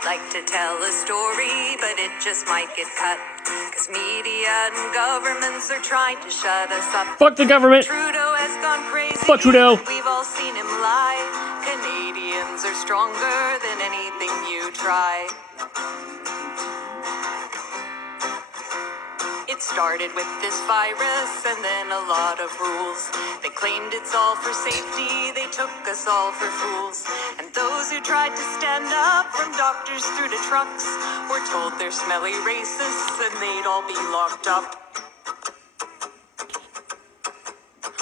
I'd like to tell a story, but it just might get cut. Cause media and governments are trying to shut us up. Fuck the government. Trudeau has gone crazy. Fuck Trudeau. We've all seen him lie. Canadians are stronger than anything you try. It started with this virus and then a lot of rules. They claimed it's all for safety, they took us all for fools. And those who tried to stand up, from doctors through to trucks, were told they're smelly racists and they'd all be locked up.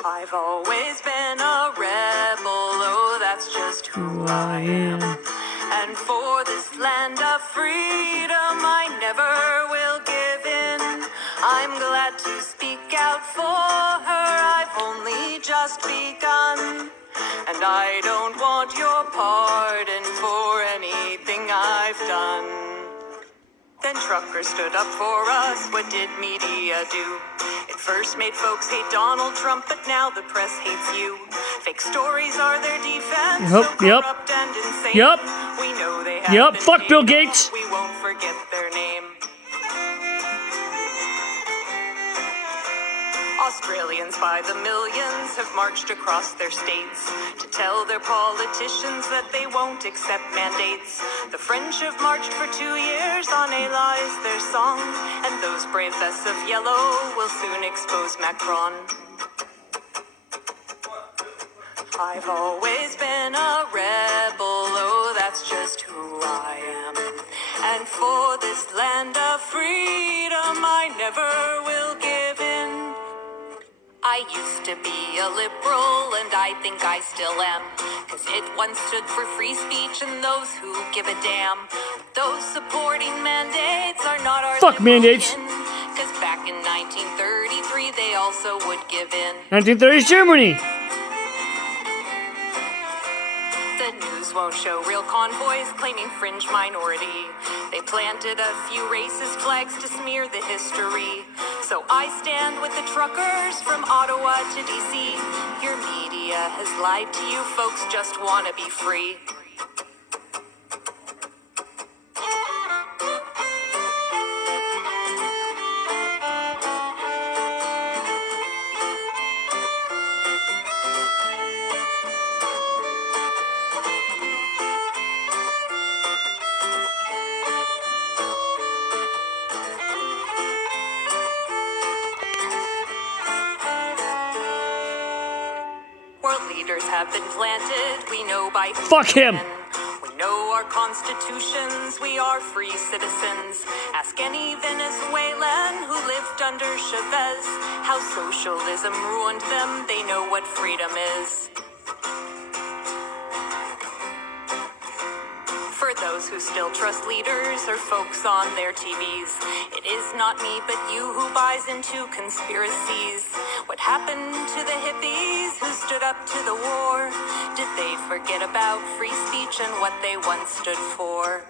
I've always been a rebel, oh that's just who I am. And for this land of freedom I never will give in. I'm glad to speak out for her, I've only just begun. And I don't want your pardon for anything I've done. Then truckers stood up for us, what did media do? It first made folks hate Donald Trump, but now the press hates you. Fake stories are their defense, so corrupt and insane. We know they have been fuck Bill Gates. We won't forget their name. Australians by the millions have marched across their states to tell their politicians that they won't accept mandates. The French have marched for 2 years, on Ela is their song, and those brave vests of yellow will soon expose Macron. I've always been a rebel, oh that's just who I am. And for this land of freedom I never will give in. I used to be a liberal, and I think I still am. Cause it once stood for free speech and those who give a damn. Those supporting mandates are not our fuck mandates. Cause back in 1933 they also would give in. 1930s Germany. The news won't show real convoys claiming fringe minority. They planted a few racist flags to smear the history. So I stand with the truckers from Ottawa to DC. Your media has lied to you, folks just want to be free. Have been planted, we know by fuck him. We know our constitutions, we are free citizens. Ask any Venezuelan who lived under Chavez how socialism ruined them, they know what freedom is. For those who still trust leaders or folks on their TVs, it is not me but you who buys into conspiracies. What happened to the hippies who stood up to the war? Did they forget about free speech and what they once stood for?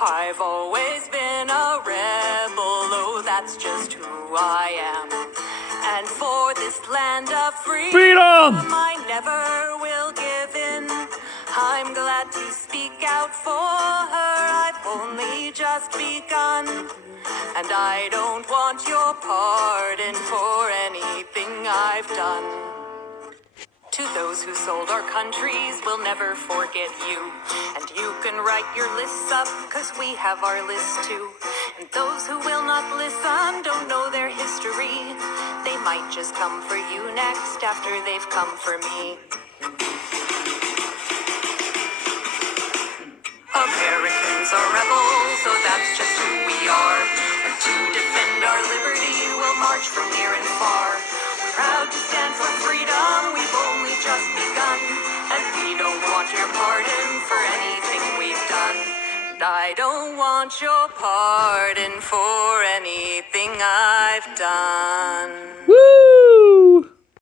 I've always been a rebel, oh that's just who I am. And for this land of freedom I never will give in. I'm glad to speak out for her, I've only just begun. And I don't want your pardon for anything I've done. To those who sold our countries, we'll never forget you. And you can write your lists up, cause we have our list too. And those who will not listen don't know their history. They might just come for you next after they've come for me. Americans are rebels, so that's just who we are. And to defend our liberty, we'll march from near and far. We're proud to stand for freedom, we've only just begun. And we don't want your pardon for anything we've done. And I don't want your pardon for anything I've done. Woo!